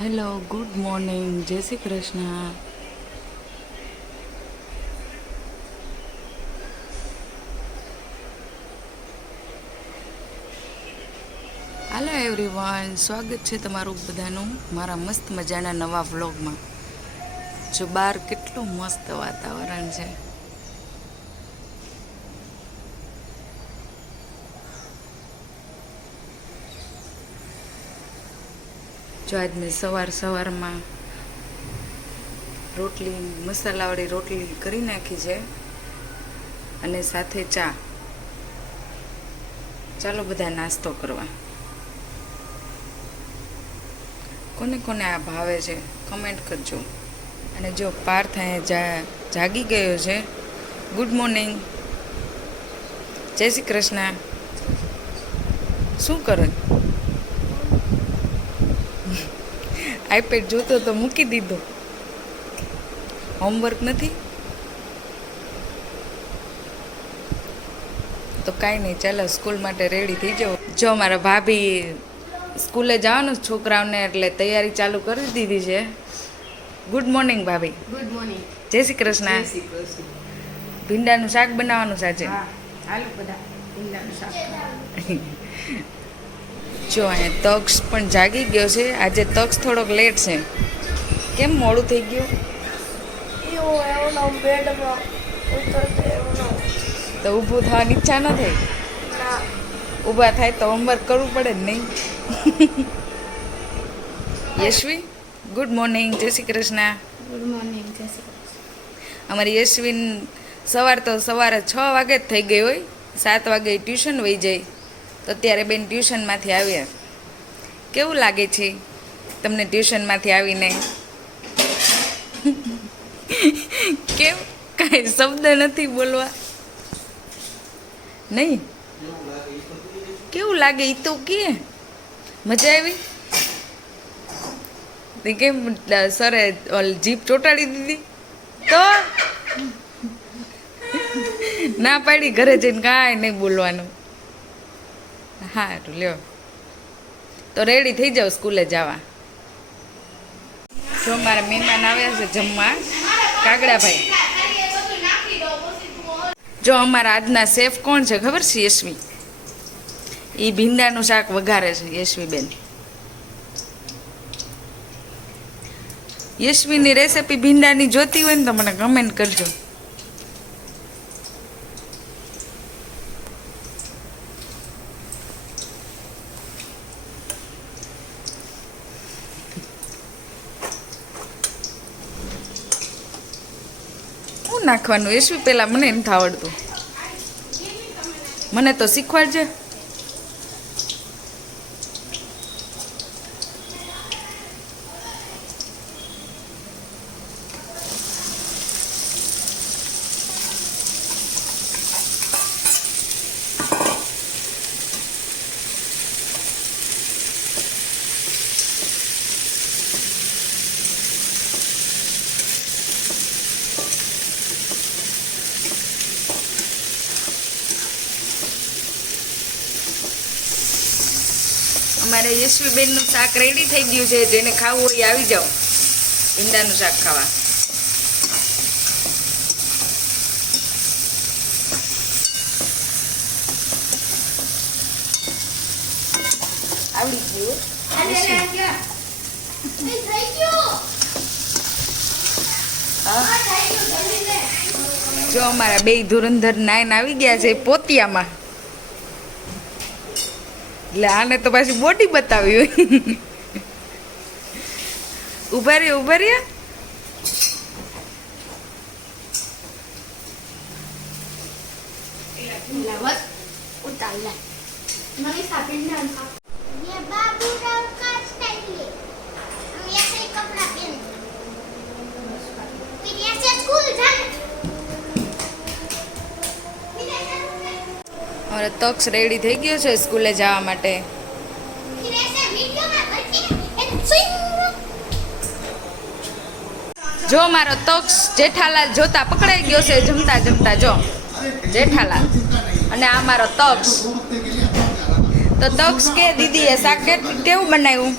Hello, good morning, જય શ્રી કૃષ્ણ. હાલો everyone, સ્વાગત છે તમારું બધાનું મારા મસ્ત મજાના નવા વ્લોગમાં. જો બહાર કેટલું મસ્ત વાતાવરણ છે. જો આજ મેં સવારમાં રોટલી, મસાલાવાળી રોટલી કરી નાખી છે અને સાથે ચા. ચાલો બધા નાસ્તો કરવા. કોને કોને આ ભાવે છે કમેન્ટ કરજો. અને જો પાર્થ અહીંયા જાગી ગયો છે. ગુડ મોર્નિંગ, જય શ્રી કૃષ્ણ. શું કરે? આઈપેડ જોતો તો મૂકી દીધો. હોમવર્ક નથી તો કાંઈ નહીં, ચાલો સ્કૂલ માટે રેડી થઈ જાઓ. જો મારા ભાભી સ્કૂલે જવાનું છોકરાઓને એટલે તૈયારી ચાલુ કરી દીધી છે. ગુડ મોર્નિંગ ભાભી. Good morning. જય શ્રી કૃષ્ણ. ભીંડાનું શાક બનાવવાનું સાચે. ચાલો બધા ભીંડાનું શાક. જો અહીંયા તક્ષ પણ જાગી ગયો છે. આજે તક્ષ થોડોક લેટ છે. કેમ મોડું થઈ ગયું? તો ઊભું થવાની ઈચ્છા ન થઈ? ઊભા થાય તો હોમવર્ક કરવું પડે ને, નહીં? યશવી, ગુડ મોર્નિંગ, જય શ્રી કૃષ્ણ. Good morning. જય શ્રી કૃષ્ણ. અમારી યશવીન સવારે 6 વાગે જ થઈ ગઈ હોય. 7 વાગે ટ્યુશન વહી જાય. તો અત્યારે બેન ટ્યુશનમાંથી આવ્યા. કેવું લાગે છે તમને ટ્યુશનમાંથી આવીને? કેમ, કાંઈ શબ્દ નથી બોલવા? નહીં? કેવું લાગે એ તો કે. મજા આવી? તે કેમ સરે જીભ ચોંટાડી દીધી? તો ના પાડી ઘરે જઈને કાંઈ નહીં બોલવાનું. સારું, લ્યો તો રેડી થઈ જાઓ સ્કૂલે જવા. જો મારા મહેમાન આવ્યા છે જમવા, કાગડાભાઈ. જો અમારા આજના શેફ કોણ છે ખબર છે? યશવી. એ ભીંડાનું શાક વઘારે છે યશવીબેન. યશવીની રેસીપી ભીંડાની જોતી હોય ને તો મને કમેન્ટ કરજો. શું નાખવાનું યશવી? પેલા મને નથી આવડતું, મને તો શીખવાડજે. અમારે યશવીબેનનું શાક રેડી થઈ ગયું છે. જેને ખાવું હોય આવી જાઓ ભીંડાનું શાક ખાવા. આવડી ગયું. જો અમારા 2 ધુરંધર 9 આવી ગયા છે પોતિયામાં. એટલે આને તો પાછી બોડી બતાવી હોય. ઉભા રહ્યા. અમારો તક્ષ રેડી થઈ ગયો છે સ્કૂલે જવા માટે. જો મારો તક્ષ જેઠાલાલ જોતા પકડાઈ ગયો છે જમતા. જો જેઠાલાલ અને આ મારો તક્ષ. તો તક્ષ કે દીદીએ શાક કેવું બનાવ્યું?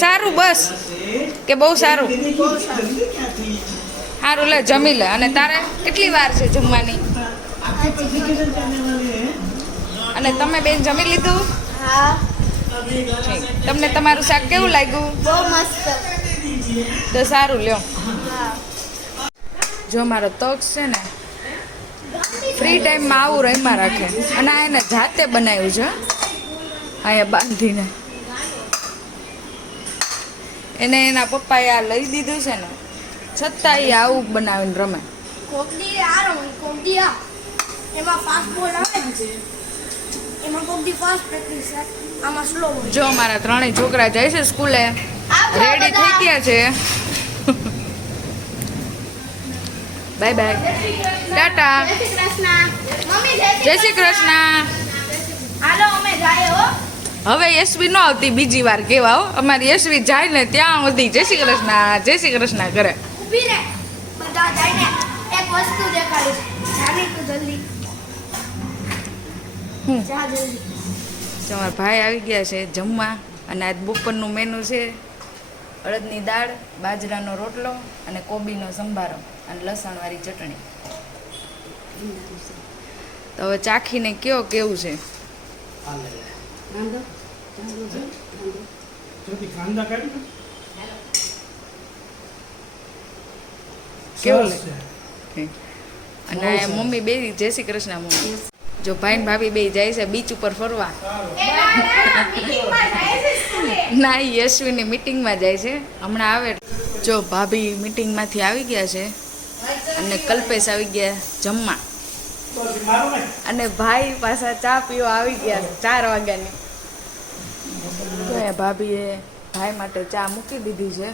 સારું બસ કે બહુ સારું સારું લે જમી લે. અને તારે કેટલી વાર છે જમવાની? અને તમે બેન જમી લીધું? હા ઠીક. તમને તમારું શાક કેવું લાગ્યું? બહુ મસ્ત. તો સારું લ્યો. હા જો મારો તક્ષ છે ને ફ્રી ટાઈમમાં આવું રમ્યા રાખે. અને આ એને જાતે બનાવ્યું છે અહીંયા બાંધીને. એને એના પપ્પાએ આ લઈ દીધું છે ને છતાં એ આવું બનાવીને રમે. કોકડી આ રમણ કોકડી આ એમાં ફાસ્ટ બોલ આવે છે એમાં કોકડી ફાસ્ટ પ્રેક્ટિસ આમાં સ્લો બોલ. જો મારા ત્રણેય છોકરા જાય છે સ્કૂલે, રેડી થઈ ગયા છે. બાય બાય, ટાટા, જય શ્રી કૃષ્ણ. મમ્મી જય શ્રી કૃષ્ણ. હાલો અમે જાય હો. હવે યશવી ન આવતી બીજી વાર કેવા હો. અમારી યશવી જાય ને ત્યાં સુધી જય શ્રી કૃષ્ણ જય શ્રી કૃષ્ણ કરે. ઊભી રહે. બધા જઈને એક વસ્તુ દેખાડીશ. જાની તું જલ્દી. હું જા જલ્દી. તમારા ભાઈ આવી ગયા છે જમવા. અને આજ બપોરનું મેનુ છે અડદની દાળ, બાજરાનો રોટલો અને કોબીનો સંભારો અને લસણવાળી ચટણી. તો હવે ચાખીને કયો કેવું છે. કેવું લાગે? અને આ મમ્મી બે જય શ્રી કૃષ્ણ મમ્મી. જો ભાઈ ને ભાભી બે જાય છે બીચ ઉપર ફરવા. ના ઈ યશવીની મીટિંગમાં જાય છે હમણાં આવે. જો ભાભી મીટિંગમાંથી આવી ગયા છે અને કલ્પેશ આવી ગયા જમવા. અને ભાઈ પાછા ચા પીવા આવી ગયા 4 વાગ્યાની. તો એ ભાભીએ ભાઈ માટે ચા મૂકી દીધી છે.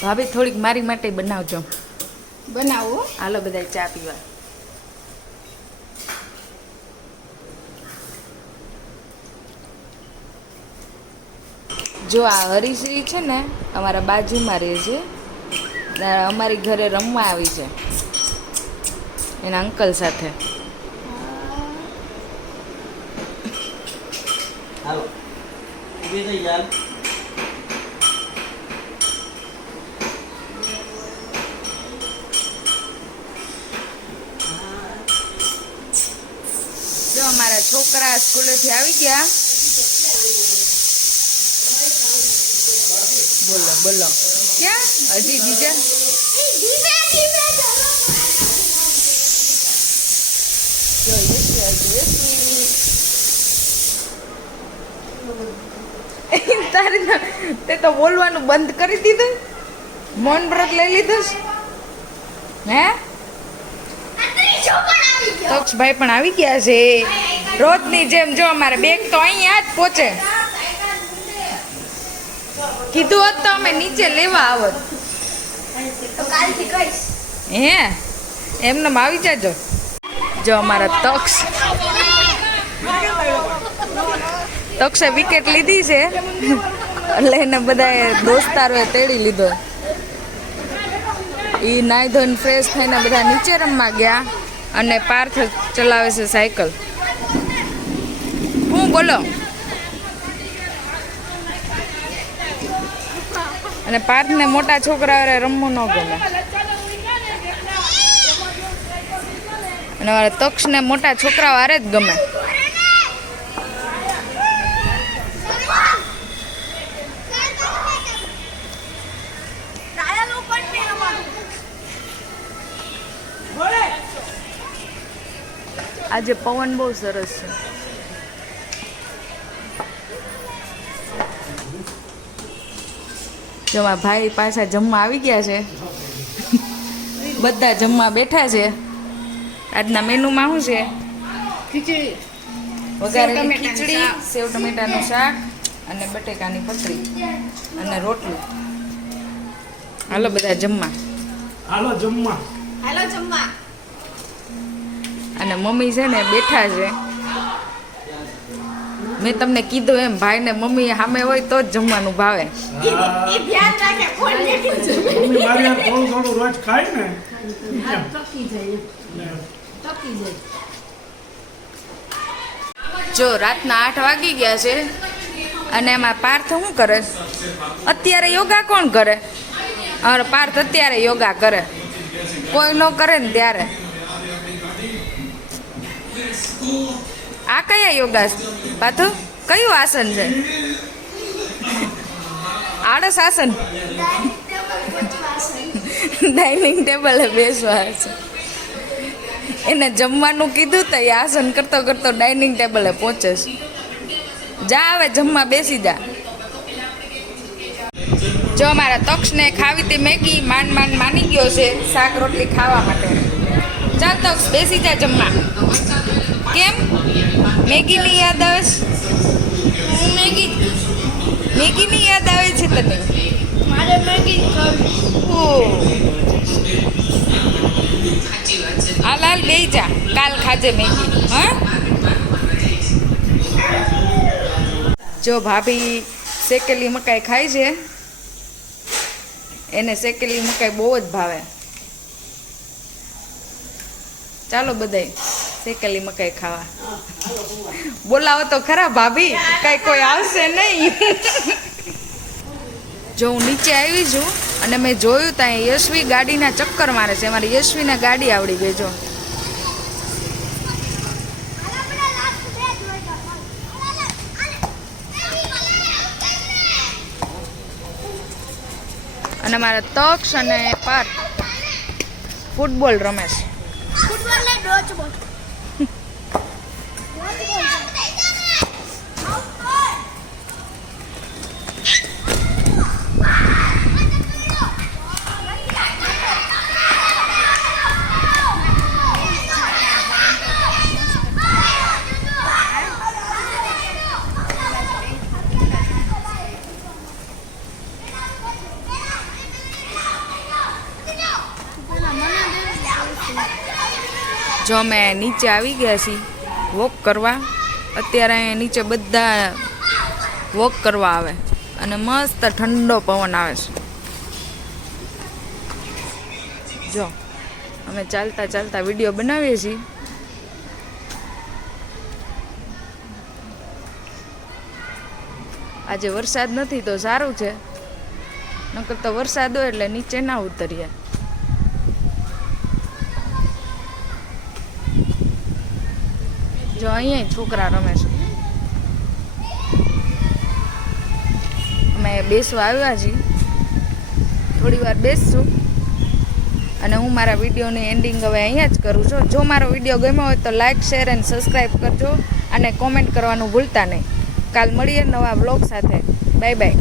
ભાભી થોડીક મારી માટે બનાવજો. બનાવો. હાલો બધા ચા પીવા. જો આ હરીશ્રી છે ને અમારા બાજુમાં રહે છે, અમારી ઘરે રમવા આવી છે એના અંકલ સાથે. હાલો ઊભી થઈ યાર. જો અમારા છોકરા સ્કૂલેથી આવી ગયા. બોલો બોલો ક્યાં હજી બીજા? જો તે તો બોલવાનું બંધ કરી દીધું. મૌન વ્રત લઈ લીધું હે? તક્ષભાઈ પણ આવી ગયા છે રોજની જેમ. જો અમારે બેગ તો અહીંયા જ પહોંચે. કીધું હોત તો અમે નીચે લેવા આવત. તો કાલથી કહીશ. હે એમને આવી જાજો. જો અમારા તક્ષે વિકેટ લીધી છે એટલે એને બધાએ દોસ્તારોએ તેડી લીધો. એ નાઈ ધોઈને ફ્રેશ થઈને બધા નીચે રમવા ગયા અને પાર્થ ચલાવે છે સાયકલ. હું બોલો. અને પાર્થને મોટા છોકરાઓને રમવું ન ગમે. અને મારા તક્ષને મોટા છોકરાઓ હારે જ ગમે. આજે પવન બહુ સરસ છે. જમવા ભાઈ પાછા જમવા આવી ગયા છે. બધા જમવા બેઠા છે. આજના મેનુમાં શું છે? ખીચડી, વઘારેલી ખીચડી, સેવ ટમેટાનું શાક અને બટેકાની પતરી અને રોટલી. હાલો બધા જમવા. હાલો જમવા. હાલો જમવા. અને મમ્મી છે ને બેઠા છે. મેં તમને કીધું એમ ભાઈ ને મમ્મી સામે હોય તો જ જમવાનું ભાવે. ઈ ધ્યાન રાખે કોણ કેટલું જમે. મમ્મી મારી હાથ થોડું થોડું રોજ ખાય ને. તકી જાય. તકી જાય. જો રાતના 8 વાગી ગયા છે અને એમાં પાર્થ શું કરે? અત્યારે યોગા કોણ કરે? અરે પાર્થ અત્યારે યોગા કરે, કોઈ ન કરે ને ત્યારે. આ કયા યોગા પાથો? કયું આસન છે? આળસ આસન. ડાઇનિંગ ટેબલે બેસવા છે. એને જમવાનું કીધું તો એ આસન કરતો કરતો ડાઇનિંગ ટેબલે પહોંચે છે. જા હવે જમવા બેસી જા. જો મારા તક્ષને ખાવી તે મેગી માંડ માની ગયો છે શાક રોટલી ખાવા માટે. ચાલ તક્ષ બેસી જા જમવા. કેમ મેગીની યાદ આવે છે? મેગીની યાદ આવે છે તને? મારે મેગી હાલ હાલ બે જા, કાલ ખાજે મેગી. હા જો ભાભી શેકેલી મકાઈ ખાય છે. એને શેકેલી મકાઈ બહુ જ ભાવે. ચાલો બધાય શેકેલી મકાઈ ખાવા. બોલાવો તો ખરા ભાભી, કઈ કોઈ આવશે નહીં. જો હું નીચે આવી છું અને મેં જોયું ત્યાં યશવી ગાડીના ચક્કર મારે છે. મારી યશવીને ગાડી આવડી ગઈ. જો અને મારા તક્ષ અને પાર્થ ફૂટબોલ રમે છે. ફૂટબોલ ને ડોચબોલ. જો અમે નીચે આવી ગયા છીએ વોક કરવા. અત્યારે અહીંયા નીચે બધા વોક કરવા આવે અને મસ્ત ઠંડો પવન આવે છે. જો અમે ચાલતા ચાલતા વિડીયો બનાવીએ છીએ. આજે વરસાદ નથી તો સારું છે, નકર તો વરસાદ હોય એટલે નીચે ના ઉતરીએ. જો અહીંયા છોકરા રમે છે. અમે બેસવા આવ્યા છીએ, થોડી વાર બેસશું અને હું મારા વિડીયોની એન્ડિંગ હવે અહીંયા જ કરું છું. જો મારો વિડીયો ગમ્યો હોય તો લાઇક શેર એન્ડ સબસ્ક્રાઈબ કરજો અને કોમેન્ટ કરવાનું ભૂલતા નહીં. કાલ મળીએ નવા બ્લોગ સાથે. Bye bye.